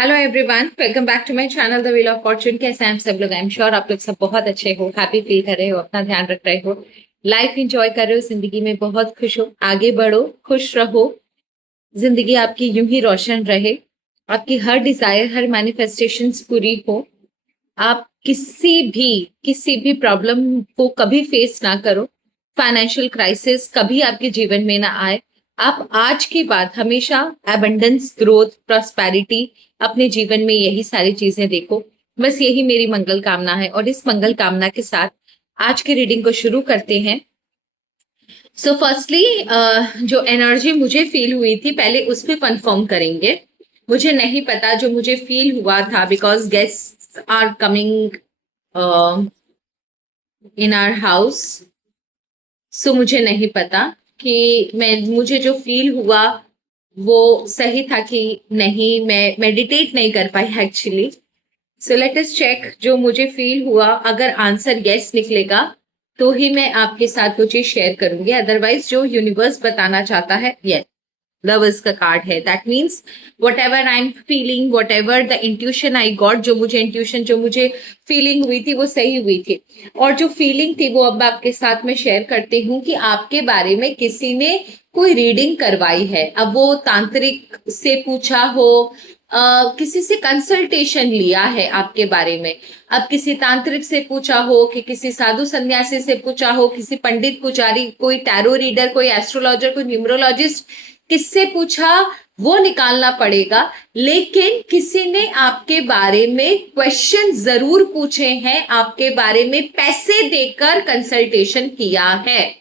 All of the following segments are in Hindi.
Hello everyone, welcome back to my channel the wheel of fortune. कैसे हैं आप सब लोग? आई एम श्योर आप लोग सब बहुत अच्छे हो, हैप्पी फील कर रहे हो, अपना ध्यान रख रहे हो, लाइफ एंजॉय कर रहे हो, जिंदगी में बहुत खुश हो, आगे बढ़ो, खुश रहो, जिंदगी आपकी यूं ही रोशन रहे, आपकी हर डिजायर, हर मैनिफेस्टेशंस पूरी हो, आप किसी भी प्रॉब्लम को कभी फेस ना करो, फाइनेंशियल क्राइसिस कभी आपके जीवन में ना आए, आप आज के बाद हमेशा एबंडेंस, ग्रोथ, प्रॉस्पेरिटी अपने जीवन में यही सारी चीजें देखो। बस यही मेरी मंगल कामना है और इस मंगल कामना के साथ आज की रीडिंग को शुरू करते हैं। सो फर्स्टली जो एनर्जी मुझे फील हुई थी पहले उस पर कंफर्म करेंगे। मुझे नहीं पता, जो मुझे फील हुआ था, because guests are coming in our house. So मुझे नहीं पता कि मुझे जो फील हुआ वो सही था कि नहीं। मैं मेडिटेट नहीं कर पाई actually. So let us check. जो मुझे फील हुआ, अगर आंसर यस निकलेगा तो ही मैं आपके साथ वो चीज शेयर करूंगी, अदरवाइज जो यूनिवर्स बताना चाहता है यस, लवर्स का कार्ड है। That means what ever I am feeling, what ever the intuition I got, जो मुझे फीलिंग हुई थी वो सही हुई थी। और जो फीलिंग थी वो अब आपके साथ में शेयर करती हूँ कि आपके बारे में किसी ने कोई रीडिंग करवाई है। अब वो तांत्रिक से पूछा हो, किसी से कंसल्टेशन लिया है आपके बारे में। अब किसी तांत्रिक से पूछा हो कि किसी साधु संन्यासी से पूछा हो, किसी पंडित पुजारी, कोई टैरो रीडर, कोई एस्ट्रोलॉजर, कोई न्यूमरोलॉजिस्ट, किससे पूछा वो निकालना पड़ेगा। लेकिन किसी ने आपके बारे में क्वेश्चन जरूर पूछे हैं, आपके बारे में पैसे देकर कंसल्टेशन किया है,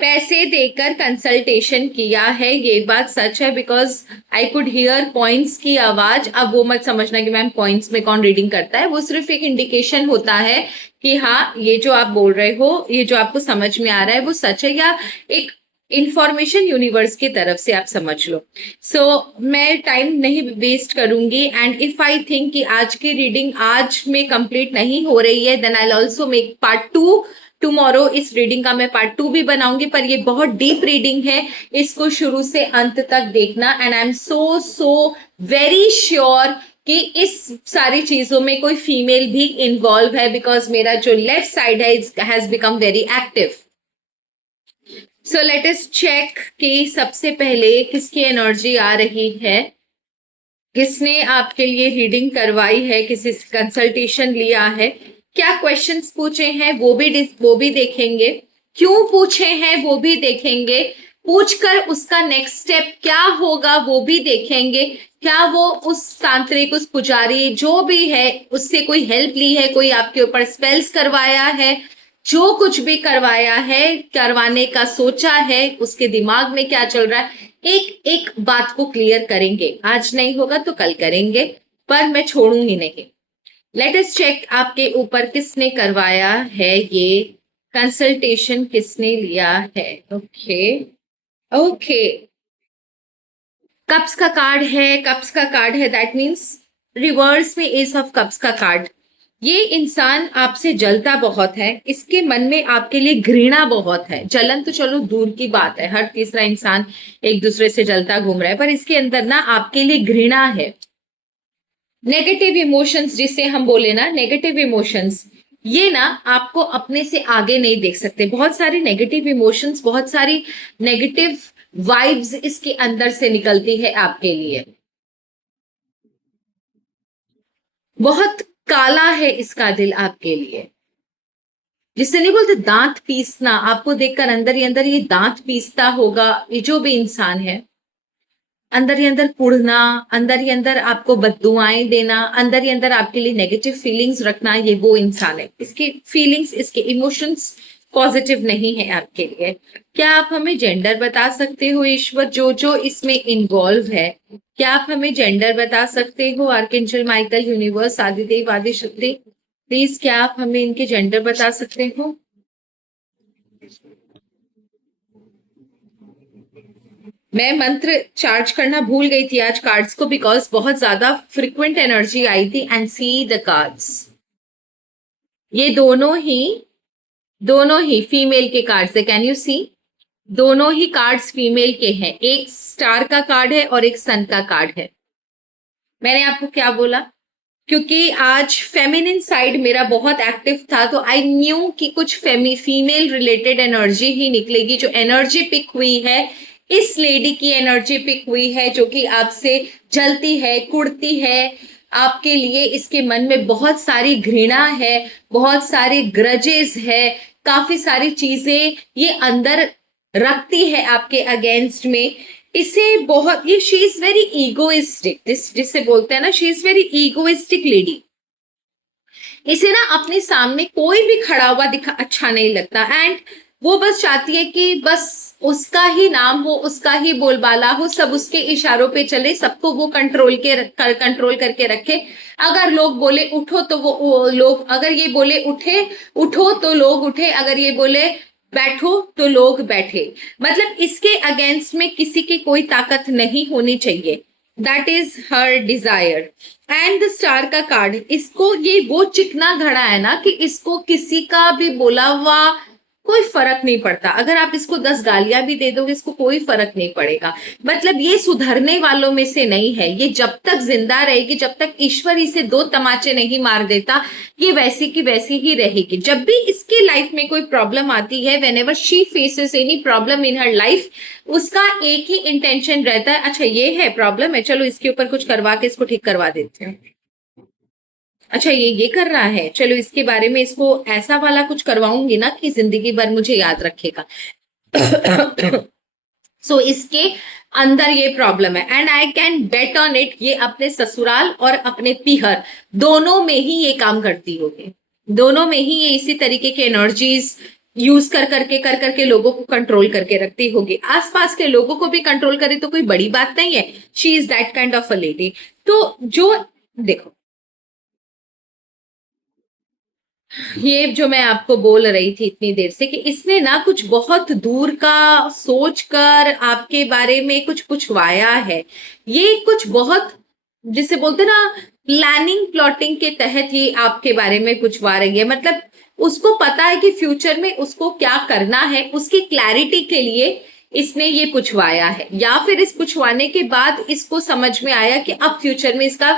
पैसे देकर कंसल्टेशन किया है। ये बात सच है, because I could hear coins की आवाज। अब वो मत समझना कि मैम कॉइन्स में कौन रीडिंग करता है, वो सिर्फ एक इंडिकेशन होता है कि हाँ, ये जो आप बोल रहे हो, ये जो आपको समझ में आ रहा है वो सच है, या एक इंफॉर्मेशन यूनिवर्स की तरफ से आप समझ लो। सो मैं टाइम नहीं वेस्ट करूंगी, एंड इफ आई थिंक कि आज की रीडिंग आज में कंप्लीट नहीं हो रही है, then I also make part 2 tomorrow. इस रीडिंग का मैं पार्ट 2 भी बनाऊंगी, पर ये बहुत डीप रीडिंग है, इसको शुरू से अंत तक देखना। And I am so very sure कि इस सारी चीजों में कोई फीमेल भी इन्वॉल्व है, बिकॉज मेरा जो लेफ्ट साइड है it has become very active. So let us check कि सबसे पहले किसकी एनर्जी आ रही है, किसने आपके लिए रीडिंग करवाई है, किसी से कंसल्टेशन लिया है, क्या क्वेश्चंस पूछे हैं वो भी देखेंगे, क्यों पूछे हैं वो भी देखेंगे, पूछकर उसका नेक्स्ट स्टेप क्या होगा वो भी देखेंगे। क्या वो उस तांत्रिक, उस पुजारी जो भी है उससे कोई हेल्प ली है, कोई आपके ऊपर स्पेल्स करवाया है, जो कुछ भी करवाया है, करवाने का सोचा है, उसके दिमाग में क्या चल रहा है, एक एक बात को क्लियर करेंगे। आज नहीं होगा तो कल करेंगे, पर मैं छोड़ूंगी नहीं। लेट अस चेक आपके ऊपर किसने करवाया है, ये कंसल्टेशन किसने लिया है। ओके ओके, कप्स का कार्ड है, कप्स का कार्ड है, दैट मीन्स रिवर्स में एस ऑफ कप्स का कार्ड। ये इंसान आपसे जलता बहुत है, इसके मन में आपके लिए घृणा बहुत है। जलन तो चलो दूर की बात है, हर तीसरा इंसान एक दूसरे से जलता घूम रहा है, पर इसके अंदर ना आपके लिए घृणा है। नेगेटिव इमोशंस, जिसे हम बोले ना नेगेटिव इमोशंस, ये ना आपको अपने से आगे नहीं देख सकते। बहुत सारी नेगेटिव इमोशंस, बहुत सारी नेगेटिव वाइब्स इसके अंदर से निकलती है आपके लिए। बहुत काला है इसका दिल आपके लिए, जिसे नहीं बोलते दांत पीसना। आपको देखकर अंदर ही अंदर ये दांत पीसता होगा, ये जो भी इंसान है, अंदर ही अंदर कुढ़ना, अंदर ही अंदर आपको बद्दुआएं देना, अंदर ही अंदर आपके लिए नेगेटिव फीलिंग्स रखना, ये वो इंसान है। इसकी फीलिंग्स, इसके इमोशंस पॉजिटिव नहीं है आपके लिए। क्या आप हमें जेंडर बता सकते हो ईश्वर, जो जो इसमें इन्वॉल्व है? क्या आप हमें जेंडर बता सकते हो? Archangel Michael, universe, Adidev, Adishakti, please क्या आप हमें इनके जेंडर बता सकते हो? मैं मंत्र चार्ज करना भूल गई थी आज कार्ड्स को, बिकॉज बहुत ज्यादा फ्रिक्वेंट एनर्जी आई थी। एंड सी द कार्ड्स, ये दोनों ही फीमेल के कार्ड्स है। Can you see? दोनों ही कार्ड्स फीमेल के हैं। एक स्टार का कार्ड है और एक सन का कार्ड है। मैंने आपको क्या बोला? क्योंकि आज फेमिनिन साइड मेरा बहुत एक्टिव था, तो आई न्यू कि कुछ फीमेल रिलेटेड एनर्जी ही निकलेगी। जो एनर्जी पिक हुई है, इस लेडी की एनर्जी पिक हुई है, जो कि आपसे जलती है, कुड़ती है आपके लिए। इसके मन में बहुत सारी घृणा है, बहुत सारे ग्रजेस है, काफी सारी चीजें ये अंदर रखती है आपके अगेंस्ट में। इसे बहुत, ये शी इज वेरी ईगोइस्टिक, जिसे बोलते हैं ना, she is very egoistic lady. इसे ना अपने सामने कोई भी खड़ा हुआ दिखा अच्छा नहीं लगता, एंड वो बस चाहती है कि बस उसका ही नाम हो, उसका ही बोलबाला हो, सब उसके इशारों पे चले, सबको वो कंट्रोल करके रखे। अगर लोग बोले उठो तो वो लोग, अगर ये बोले उठो तो लोग उठे, अगर ये बोले बैठो तो लोग बैठे। मतलब इसके अगेंस्ट में किसी की कोई ताकत नहीं होनी चाहिए। That is her desire. And the star का कार्ड, इसको ये वो चिकना घड़ा है ना कि इसको किसी का भी बोला हुआ कोई फर्क नहीं पड़ता। अगर आप इसको 10 गालियां भी दे दोगे, इसको कोई फर्क नहीं पड़ेगा। मतलब ये सुधरने वालों में से नहीं है। ये जब तक जिंदा रहेगी, जब तक ईश्वर इसे 2 तमाचे नहीं मार देता, ये वैसी की वैसी ही रहेगी। जब भी इसके लाइफ में कोई प्रॉब्लम आती है, when ever she faces any problem in her life, उसका एक ही इंटेंशन रहता है, अच्छा ये है प्रॉब्लम है, चलो इसके ऊपर कुछ करवा के इसको ठीक करवा देते हैं। अच्छा ये कर रहा है, चलो इसके बारे में इसको ऐसा वाला कुछ करवाऊंगी ना कि जिंदगी भर मुझे याद रखेगा। सो इसके अंदर ये प्रॉब्लम है, and I can bet on it, ये अपने ससुराल और अपने पीहर दोनों में ही ये काम करती होगी। दोनों में ही ये इसी तरीके के एनर्जीज यूज कर करके लोगों को कंट्रोल करके रखती होगी। आसपास के लोगों को भी कंट्रोल करे तो कोई बड़ी बात नहीं है। She is that kind of a lady. तो जो देखो, ये जो मैं आपको बोल रही थी इतनी देर से कि इसने ना कुछ बहुत दूर का सोच कर आपके बारे में कुछ पुछवाया है। ये कुछ बहुत, जिसे बोलते ना, प्लानिंग प्लॉटिंग के तहत ही आपके बारे में पुछवा रही है। मतलब उसको पता है कि फ्यूचर में उसको क्या करना है, उसकी क्लैरिटी के लिए इसने ये पुछवाया है। या फिर इस पुछवाने के बाद इसको समझ में आया कि अब फ्यूचर में इसका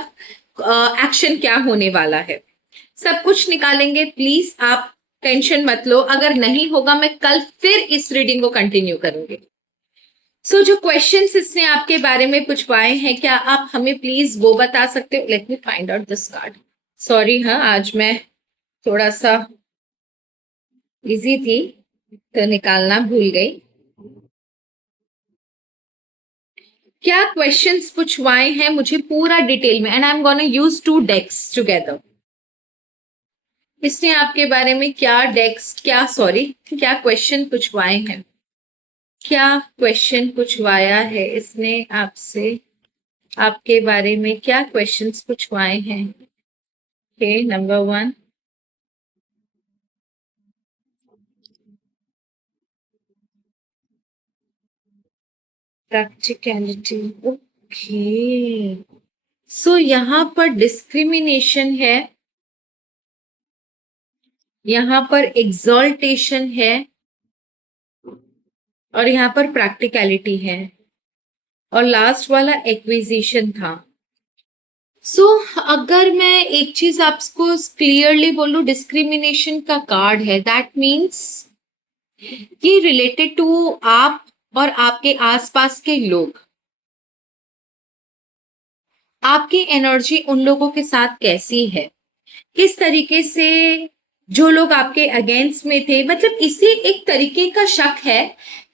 एक्शन क्या होने वाला है। सब कुछ निकालेंगे, प्लीज आप टेंशन मत लो। अगर नहीं होगा मैं कल फिर इस रीडिंग को कंटिन्यू करूंगी। जो क्वेश्चंस इसने आपके बारे में पूछवाए हैं, क्या आप हमें प्लीज वो बता सकते हो? Let me find out this card. Sorry, हाँ आज मैं थोड़ा सा बिजी थी तो निकालना भूल गई। क्या क्वेश्चंस पूछवाए हैं मुझे पूरा डिटेल में, and I am gonna use 2 decks together. इसने आपके बारे में क्या क्या क्वेश्चन पूछवाए हैं, क्या क्वेश्चन पूछवाया है इसने आपसे, आपके बारे में क्या क्वेश्चंस पूछवाए हैं? Okay, number 1, practicality. ओके, यहाँ पर डिस्क्रिमिनेशन है, यहाँ पर एग्जॉल्टेशन है, और यहाँ पर प्रैक्टिकलिटी है, और लास्ट वाला एक्विजिशन था। अगर मैं एक चीज आपको क्लियरली बोलूं, डिस्क्रिमिनेशन का कार्ड है, दैट मीन्स कि रिलेटेड टू आप और आपके आसपास के लोग, आपकी एनर्जी उन लोगों के साथ कैसी है, किस तरीके से जो लोग आपके अगेंस्ट में थे। मतलब इसे एक तरीके का शक है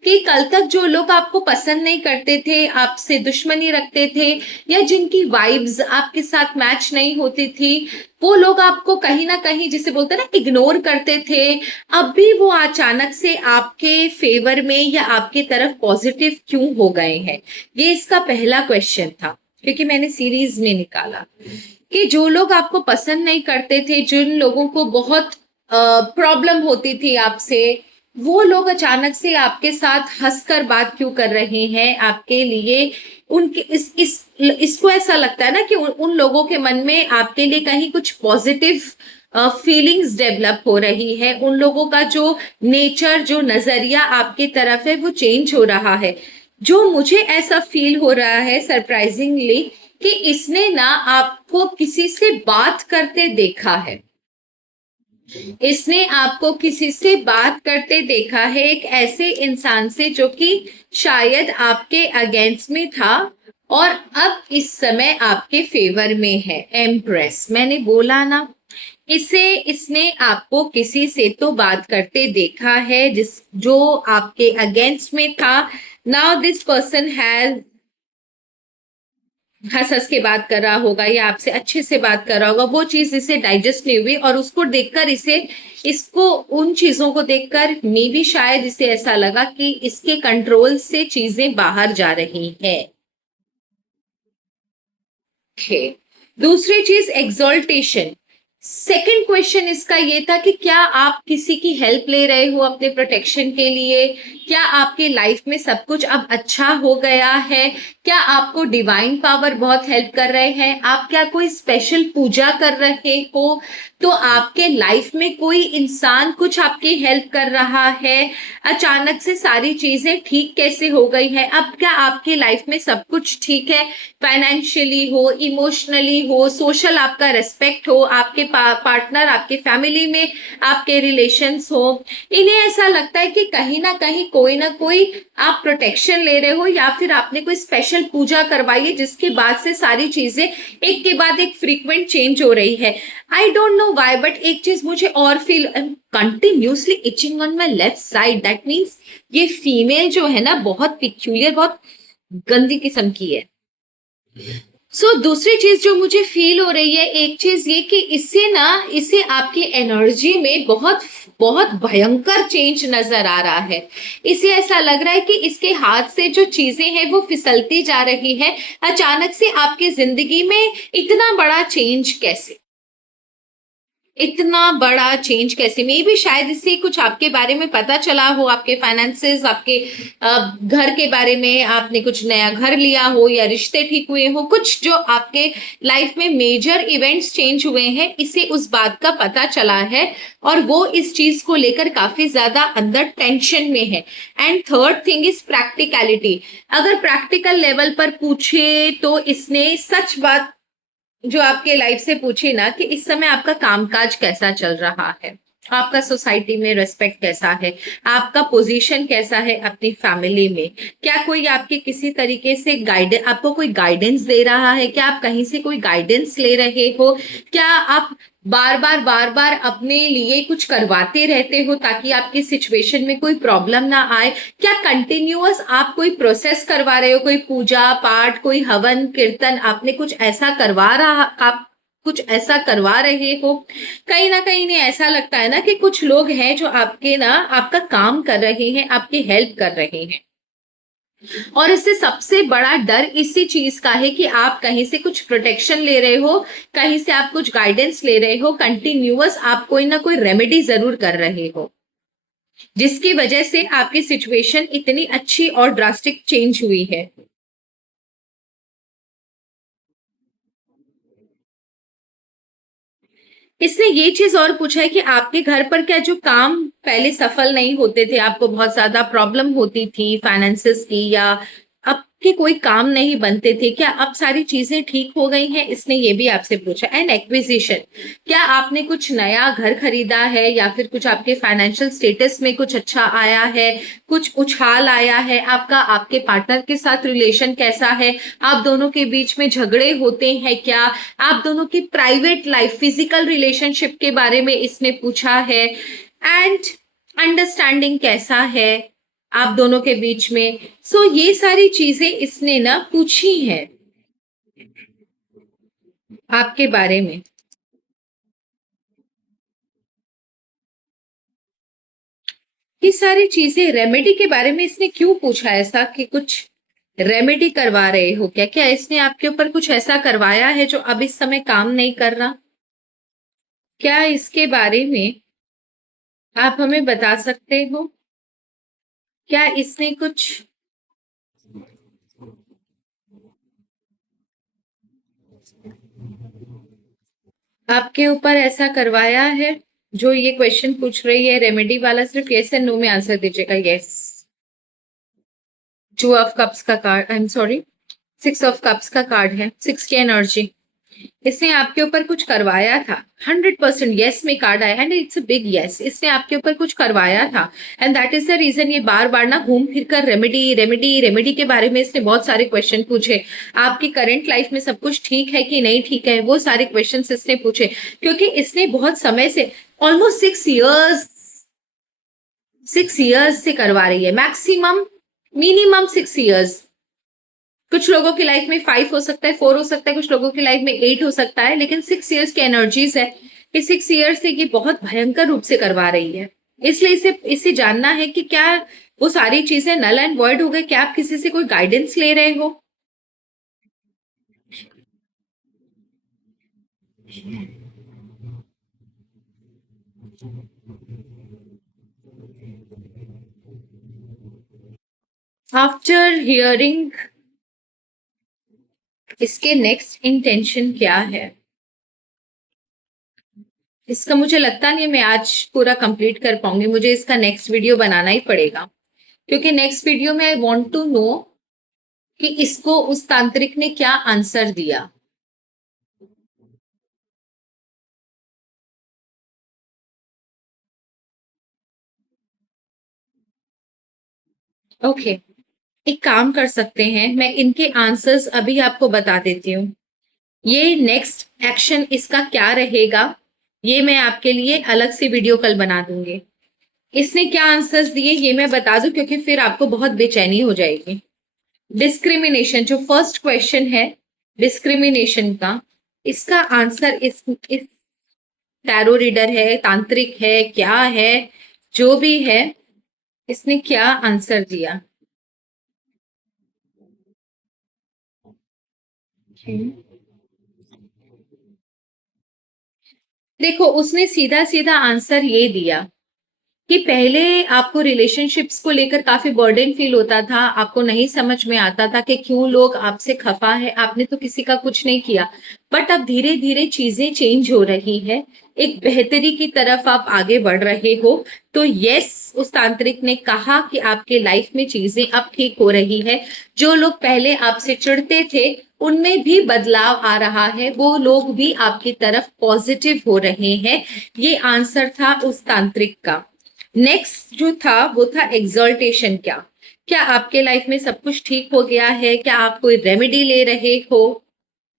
कि कल तक जो लोग आपको पसंद नहीं करते थे, आपसे दुश्मनी रखते थे, या जिनकी वाइब्स आपके साथ मैच नहीं होती थी, वो लोग आपको कहीं ना कहीं, जिसे बोलते हैं ना, इग्नोर करते थे। अब भी वो अचानक से आपके फेवर में या आपकी तरफ पॉजिटिव क्यों हो गए हैं? ये इसका पहला क्वेश्चन था, क्योंकि मैंने सीरीज में निकाला कि जो लोग आपको पसंद नहीं करते थे, जिन लोगों को बहुत प्रॉब्लम होती थी आपसे, वो लोग अचानक से आपके साथ हंसकर बात क्यों कर रहे हैं आपके लिए? उनके इसको ऐसा लगता है ना कि उन लोगों के मन में आपके लिए कहीं कुछ पॉजिटिव फीलिंग्स डेवलप हो रही है। उन लोगों का जो नेचर, जो नजरिया आपकी तरफ है, वो चेंज हो रहा है। जो मुझे ऐसा फील हो रहा है सरप्राइजिंगली, कि इसने ना आपको किसी से बात करते देखा है, इसने आपको किसी से बात करते देखा है, एक ऐसे इंसान से जो कि शायद आपके अगेंस्ट में था और अब इस समय आपके फेवर में है। एम्प्रेस, मैंने बोला ना, इसने आपको किसी से तो बात करते देखा है जिस जो आपके अगेंस्ट में था। नाउ दिस पर्सन हैज हंस हंस के बात कर रहा होगा या आपसे अच्छे से बात कर रहा होगा, वो चीज इसे डाइजेस्ट नहीं हुई और उसको देखकर इसको उन चीजों को देखकर मे भी शायद इसे ऐसा लगा कि इसके कंट्रोल से चीजें बाहर जा रही है। दूसरी चीज एक्सॉल्टेशन। सेकंड क्वेश्चन इसका ये था कि क्या आप किसी की हेल्प ले रहे हो अपने प्रोटेक्शन के लिए? क्या आपके लाइफ में सब कुछ अब अच्छा हो गया है? क्या आपको डिवाइन पावर बहुत हेल्प कर रहे हैं? आप क्या कोई स्पेशल पूजा कर रहे हो तो आपके लाइफ में कोई इंसान कुछ आपकी हेल्प कर रहा है? अचानक से सारी चीजें ठीक कैसे हो गई है? अब क्या आपके लाइफ में सब कुछ ठीक है? फाइनेंशियली हो, इमोशनली हो, सोशल आपका रेस्पेक्ट हो, आपके पार्टनर, आपके फैमिली में आपके रिलेशंस हो, इन्हें ऐसा लगता है कि कहीं ना कोई आप प्रोटेक्शन ले रहे हो या फिर आपने कोई स्पेशल पूजा करवाई है जिसके बाद से सारी चीजें एक के बाद एक फ्रीक्वेंट चेंज हो रही है। I don't know why, but एक चीज मुझे और feel, continuously itching on my left side, that means ये फीमेल जो है ना बहुत पिक्यूलियर, बहुत गंदी किस्म की है। दूसरी चीज जो मुझे फील हो रही है, एक चीज ये कि इसे आपकी एनर्जी में बहुत बहुत भयंकर चेंज नजर आ रहा है। इसे ऐसा लग रहा है कि इसके हाथ से जो चीजें हैं वो फिसलती जा रही है। अचानक से आपकी जिंदगी में इतना बड़ा चेंज कैसे, इतना बड़ा चेंज कैसे? मे भी शायद इससे कुछ आपके बारे में पता चला हो, आपके फाइनेंसेस, आपके घर के बारे में, आपने कुछ नया घर लिया हो या रिश्ते ठीक हुए हो, कुछ जो आपके लाइफ में मेजर इवेंट्स चेंज हुए हैं, इसे उस बात का पता चला है और वो इस चीज को लेकर काफी ज्यादा अंदर टेंशन में है। And third thing is practicality. अगर प्रैक्टिकल लेवल पर पूछे तो इसने सच बात जो आपके लाइफ से पूछी ना कि इस समय आपका कामकाज कैसा चल रहा है, आपका सोसाइटी में रेस्पेक्ट कैसा है, आपका पोजीशन कैसा है अपनी फैमिली में, क्या कोई आपके किसी तरीके से आपको कोई गाइडेंस दे रहा है, क्या आप कहीं से कोई गाइडेंस ले रहे हो, क्या आप बार बार अपने लिए कुछ करवाते रहते हो ताकि आपकी सिचुएशन में कोई प्रॉब्लम ना आए, क्या कंटिन्यूअस आप कोई प्रोसेस करवा रहे हो, कोई पूजा पाठ, कोई हवन कीर्तन, आपने कुछ ऐसा आप कुछ ऐसा करवा रहे हो? कहीं ना कहीं ने ऐसा लगता है ना कि कुछ लोग हैं जो आपका काम कर रहे हैं, आपकी हेल्प कर रहे हैं। और इससे सबसे बड़ा डर इसी चीज का है कि आप कहीं से कुछ प्रोटेक्शन ले रहे हो, कहीं से आप कुछ गाइडेंस ले रहे हो, कंटिन्यूअस आप कोई ना कोई रेमेडी जरूर कर रहे हो जिसकी वजह से आपकी सिचुएशन इतनी अच्छी और ड्रास्टिक चेंज हुई है। इसने ये चीज और पूछा है कि आपके घर पर क्या जो काम पहले सफल नहीं होते थे, आपको बहुत ज्यादा प्रॉब्लम होती थी फाइनेंसेस की, या आपके कोई काम नहीं बनते थे, क्या अब सारी चीजें ठीक हो गई हैं? इसने ये भी आपसे पूछा। एंड एक्विजिशन, क्या आपने कुछ नया घर खरीदा है या फिर कुछ आपके फाइनेंशियल स्टेटस में कुछ अच्छा आया है, कुछ उछाल आया है? आपका आपके पार्टनर के साथ रिलेशन कैसा है? आप दोनों के बीच में झगड़े होते हैं क्या? आप दोनों की प्राइवेट लाइफ, फिजिकल रिलेशनशिप के बारे में इसने पूछा है। एंड अंडरस्टैंडिंग कैसा है आप दोनों के बीच में? ये सारी चीजें इसने ना पूछी हैं आपके बारे में। ये सारी चीजें रेमेडी के बारे में इसने क्यों पूछा? ऐसा कि कुछ रेमेडी करवा रहे हो क्या? क्या इसने आपके ऊपर कुछ ऐसा करवाया है जो अब इस समय काम नहीं कर रहा? क्या इसके बारे में आप हमें बता सकते हो? क्या इसने कुछ आपके ऊपर ऐसा करवाया है जो ये क्वेश्चन पूछ रही है? रेमेडी वाला सिर्फ यस एंड नो में आंसर दीजिएगा। यस। टू ऑफ कप्स का card, I am sorry, 6 of cups का कार्ड है, 6 की एनर्जी। इसने आपके ऊपर कुछ करवाया था, 100% यस में कार्ड आया है, इट्स अ बिग यस। इसने आपके ऊपर कुछ करवाया था and that is the reason ये बार बार ना घूम फिर कर रेमेडी रेमेडी रेमेडी के बारे में इसने बहुत सारे क्वेश्चन पूछे। आपकी करंट लाइफ में सब कुछ ठीक है कि नहीं ठीक है, वो सारे क्वेश्चन इसने पूछे, क्योंकि इसने बहुत समय से, ऑलमोस्ट 6 इयर्स से करवा रही है, मैक्सिमम मिनिमम 6 इयर्स। कुछ लोगों की लाइफ में 5 हो सकता है, 4 हो सकता है, कुछ लोगों की लाइफ में 8 हो सकता है, लेकिन 6 इयर्स की एनर्जीज है। ये 6 इयर्स से ये बहुत भयंकर रूप से करवा रही है। इसलिए इसे जानना है कि क्या वो सारी चीजें नल एंड वॉइड हो गए, क्या आप किसी से कोई गाइडेंस ले रहे हो। आफ्टर हियरिंग इसके नेक्स्ट इंटेंशन क्या है, इसका मुझे लगता नहीं मैं आज पूरा कंप्लीट कर पाऊंगी, मुझे इसका नेक्स्ट वीडियो बनाना ही पड़ेगा, क्योंकि नेक्स्ट वीडियो में आई वांट टू नो कि इसको उस तांत्रिक ने क्या आंसर दिया। ओके, एक काम कर सकते हैं, मैं इनके आंसर्स अभी आपको बता देती हूँ। ये नेक्स्ट एक्शन इसका क्या रहेगा, ये मैं आपके लिए अलग से वीडियो कल बना दूंगी। इसने क्या आंसर्स दिए ये मैं बता दूं, क्योंकि फिर आपको बहुत बेचैनी हो जाएगी। डिस्क्रिमिनेशन जो फर्स्ट क्वेश्चन है, डिस्क्रिमिनेशन का, इसका आंसर इस टैरो रीडर है, तांत्रिक है, क्या है, जो भी है, इसने क्या आंसर दिया। देखो, उसने सीधा सीधा आंसर ये दिया कि पहले आपको रिलेशनशिप्स को लेकर काफी बर्डन फील होता था, आपको नहीं समझ में आता था कि क्यों लोग आपसे खफा है, आपने तो किसी का कुछ नहीं किया। बट अब धीरे धीरे चीजें चेंज हो रही है, एक बेहतरी की तरफ आप आगे बढ़ रहे हो। तो यस, उस तांत्रिक ने कहा कि आपके लाइफ में चीजें अब ठीक हो रही है। जो लोग पहले आपसे चिढ़ते थे उनमें भी बदलाव आ रहा है, वो लोग भी आपकी तरफ पॉजिटिव हो रहे हैं। ये आंसर था उस तांत्रिक का। नेक्स्ट जो था वो था एग्जॉल्टेशन। क्या आपके लाइफ में सब कुछ ठीक हो गया है, क्या आप कोई रेमेडी ले रहे हो,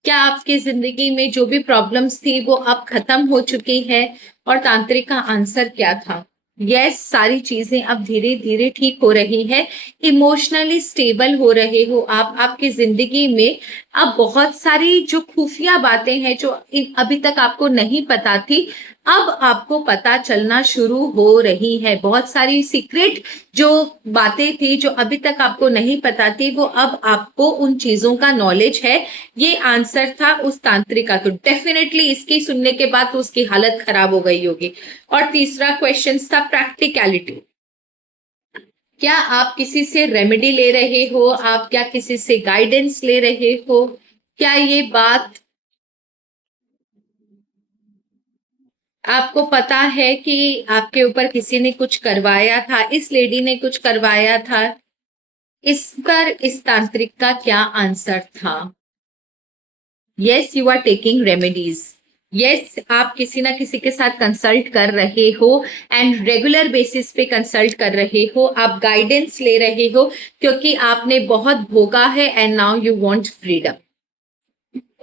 क्या आपकी जिंदगी में जो भी प्रॉब्लम्स थी वो अब खत्म हो चुकी है। और तांत्रिक का आंसर क्या था, यस, सारी चीजें अब धीरे धीरे ठीक हो रही है, इमोशनली स्टेबल हो रहे हो आप। आपकी जिंदगी में अब बहुत सारी जो खुफिया बातें हैं जो अभी तक आपको नहीं पता थी, अब आपको पता चलना शुरू हो रही है। बहुत सारी सीक्रेट जो बातें थी जो अभी तक आपको नहीं पता थी, वो अब आपको उन चीजों का नॉलेज है। ये आंसर था उस तांत्रिक का। तो डेफिनेटली इसकी सुनने के बाद तो उसकी हालत खराब हो गई होगी। और तीसरा क्वेश्चन था प्रैक्टिकलिटी। क्या आप किसी से रेमेडी ले रहे हो, आप क्या किसी से गाइडेंस ले रहे हो, क्या ये बात आपको पता है कि आपके ऊपर किसी ने कुछ करवाया था, इस लेडी ने कुछ करवाया था। इस पर इस तांत्रिक का क्या आंसर था। Yes, you are taking remedies. Yes, आप किसी ना किसी के साथ कंसल्ट कर रहे हो एंड रेगुलर बेसिस पे कंसल्ट कर रहे हो, आप गाइडेंस ले रहे हो, क्योंकि आपने बहुत भोगा है and now you want freedom.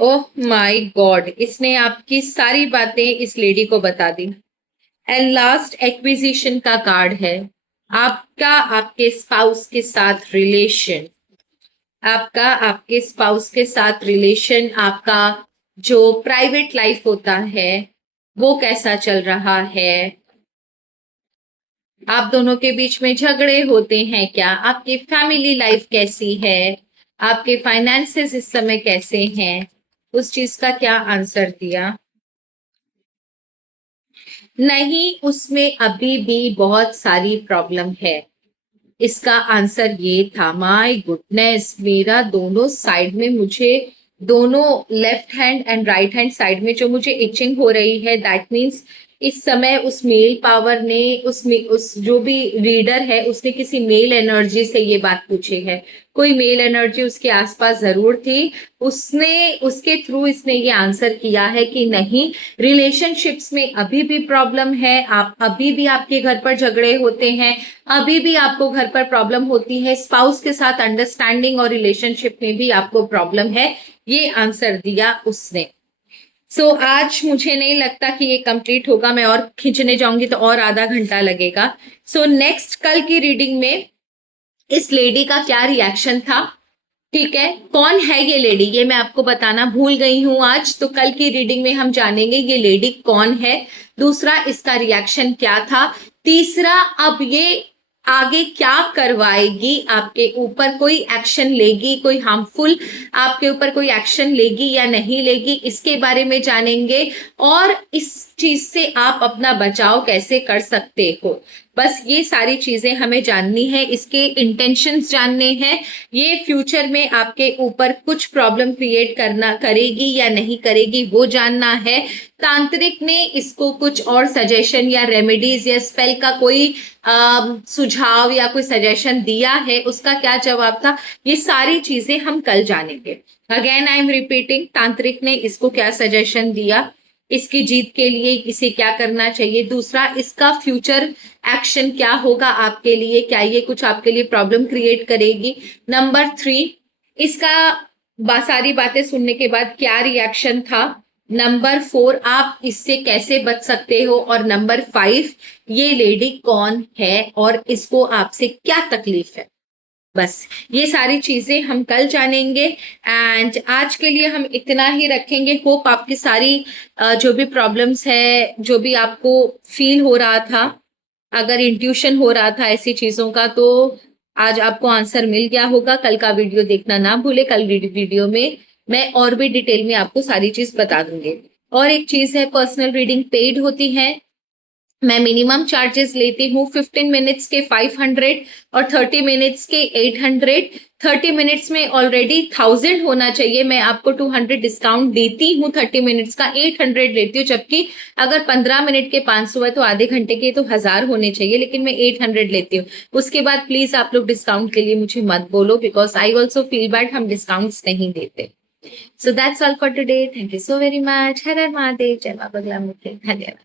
Oh my God, इसने आपकी सारी बातें इस लेडी को बता दी। एंड लास्ट एक्विजिशन का कार्ड है, आपका आपके स्पाउस के साथ रिलेशन, आपका आपके स्पाउस के साथ रिलेशन, आपका जो प्राइवेट लाइफ होता है वो कैसा चल रहा है, आप दोनों के बीच में झगड़े होते हैं क्या, आपकी फैमिली लाइफ कैसी है, आपके फाइनेंसेस इस समय कैसे हैं, उस चीज का क्या आंसर दिया। नहीं, उसमें अभी भी बहुत सारी प्रॉब्लम है, इसका आंसर ये था। माय गुडनेस, मेरा दोनों साइड में मुझे, दोनों left hand and right hand side में जो मुझे इचिंग हो रही है, दैट मीन्स इस समय उस मेल पावर ने उस जो भी रीडर है उसने किसी मेल एनर्जी से ये बात पूछी है, कोई मेल एनर्जी उसके आसपास जरूर थी, उसने उसके थ्रू इसने ये आंसर किया है कि नहीं, रिलेशनशिप्स में अभी भी प्रॉब्लम है, आप अभी भी आपके घर पर झगड़े होते हैं, अभी भी आपको घर पर प्रॉब्लम होती है, स्पाउस के साथ अंडरस्टैंडिंग और रिलेशनशिप में भी आपको प्रॉब्लम है, ये आंसर दिया उसने। सो आज मुझे नहीं लगता कि ये कंप्लीट होगा, मैं और खींचने जाऊंगी तो और आधा घंटा लगेगा। सो नेक्स्ट कल की रीडिंग में इस लेडी का क्या रिएक्शन था, ठीक है, कौन है ये लेडी, ये मैं आपको बताना भूल गई हूं आज, तो कल की रीडिंग में हम जानेंगे ये लेडी कौन है, दूसरा इसका रिएक्शन क्या था, तीसरा अब ये आगे क्या करवाएगी, आपके ऊपर कोई एक्शन लेगी, कोई हार्मफुल आपके ऊपर कोई एक्शन लेगी या नहीं लेगी, इसके बारे में जानेंगे, और इस चीज से आप अपना बचाव कैसे कर सकते हो। बस ये सारी चीजें हमें जाननी है, इसके इंटेंशंस जानने हैं, ये फ्यूचर में आपके ऊपर कुछ प्रॉब्लम क्रिएट करेगी या नहीं करेगी वो जानना है। तांत्रिक ने इसको कुछ और सजेशन या रेमेडीज या स्पेल का कोई सुझाव या कोई सजेशन दिया है, उसका क्या जवाब था, ये सारी चीजें हम कल जानेंगे। अगेन आई एम रिपीटिंग, तांत्रिक ने इसको क्या सजेशन दिया, इसकी जीत के लिए इसे क्या करना चाहिए, दूसरा इसका फ्यूचर एक्शन क्या होगा आपके लिए, क्या ये कुछ आपके लिए प्रॉब्लम क्रिएट करेगी, नंबर 3 इसका सारी बातें सुनने के बाद क्या रिएक्शन था, नंबर 4 आप इससे कैसे बच सकते हो, और नंबर 5 ये लेडी कौन है और इसको आपसे क्या तकलीफ है। बस ये सारी चीजें हम कल जानेंगे, एंड आज के लिए हम इतना ही रखेंगे। होप आपकी सारी जो भी प्रॉब्लम्स है, जो भी आपको फील हो रहा था, अगर इंट्यूशन हो रहा था ऐसी चीजों का, तो आज आपको आंसर मिल गया होगा। कल का वीडियो देखना ना भूले, कल वीडियो में मैं और भी डिटेल में आपको सारी चीज बता दूंगी। और एक चीज है, पर्सनल रीडिंग पेड होती है, मैं मिनिमम चार्जेस लेती हूँ 15 मिनट्स के 500 और 30 मिनट्स के 800। 30 मिनट्स में ऑलरेडी 1000 होना चाहिए, मैं आपको 200 डिस्काउंट देती हूँ, 30 मिनट्स का 800 लेती हूँ, जबकि अगर 15 मिनट के 500 है तो आधे घंटे के तो 1000 होने चाहिए, लेकिन मैं 800 लेती हूँ। उसके बाद प्लीज आप लोग डिस्काउंट के लिए मुझे मत बोलो, because I also feel bad, हम डिस्काउंट्स नहीं देते। So that's all for today, thank you so very much, Har Har Mahadev, जय मां बगला मुखी, धन्यवाद।